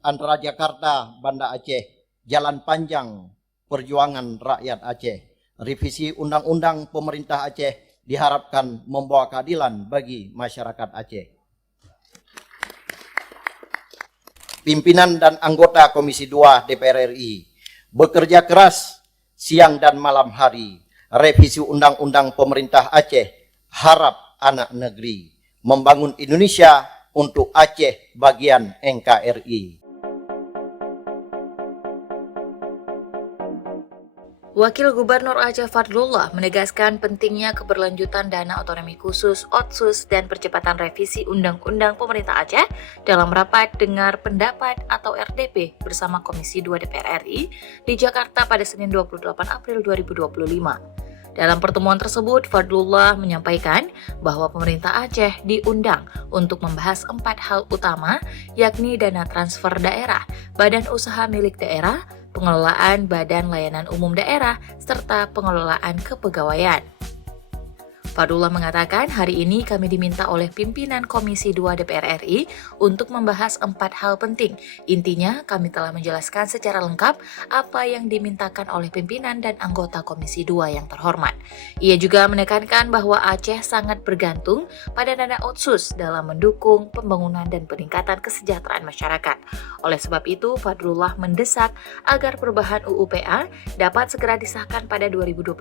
antara Jakarta, Banda Aceh, jalan panjang perjuangan rakyat Aceh. Revisi Undang-Undang Pemerintah Aceh diharapkan membawa keadilan bagi masyarakat Aceh. Pimpinan dan anggota Komisi 2 DPR RI bekerja keras siang dan malam hari. Revisi Undang-Undang Pemerintah Aceh, harap anak negeri, membangun Indonesia untuk Aceh bagian NKRI. Wakil Gubernur Aceh Fadlullah menegaskan pentingnya keberlanjutan dana otonomi khusus Otsus dan percepatan revisi Undang-Undang Pemerintah Aceh dalam rapat dengar pendapat atau RDP bersama Komisi 2 DPR RI di Jakarta pada Senin 28 April 2025. Dalam pertemuan tersebut, Fadlullah menyampaikan bahwa pemerintah Aceh diundang untuk membahas 4 hal utama, yakni dana transfer daerah, badan usaha milik daerah, pengelolaan badan layanan umum daerah, serta pengelolaan kepegawaian. Fadlullah mengatakan hari ini kami diminta oleh pimpinan Komisi 2 DPR RI untuk membahas 4 hal penting. Intinya kami telah menjelaskan secara lengkap apa yang dimintakan oleh pimpinan dan anggota Komisi 2 yang terhormat. Ia juga menekankan bahwa Aceh sangat bergantung pada dana Otsus dalam mendukung pembangunan dan peningkatan kesejahteraan masyarakat. Oleh sebab itu, Fadlullah mendesak agar perubahan UU-PA dapat segera disahkan pada 2025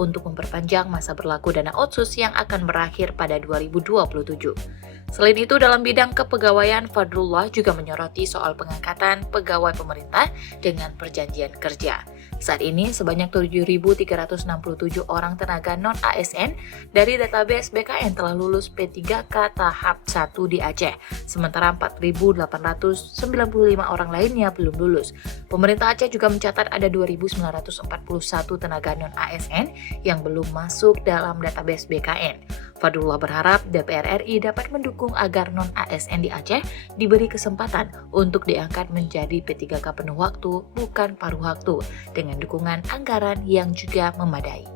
untuk memperpanjang masa berlaku dana Otsus yang akan berakhir pada 2027. Selain itu, dalam bidang kepegawaian, Fadlullah juga menyoroti soal pengangkatan pegawai pemerintah dengan perjanjian kerja. Saat ini, sebanyak 7.367 orang tenaga non-ASN dari database BKN telah lulus P3K tahap 1 di Aceh, sementara 4.895 orang lainnya belum lulus. Pemerintah Aceh juga mencatat ada 2.941 tenaga non-ASN yang belum masuk dalam database BKN. Fadlullah berharap DPR RI dapat mendukung agar non-ASN di Aceh diberi kesempatan untuk diangkat menjadi P3K penuh waktu, bukan paruh waktu, dengan dukungan anggaran yang juga memadai.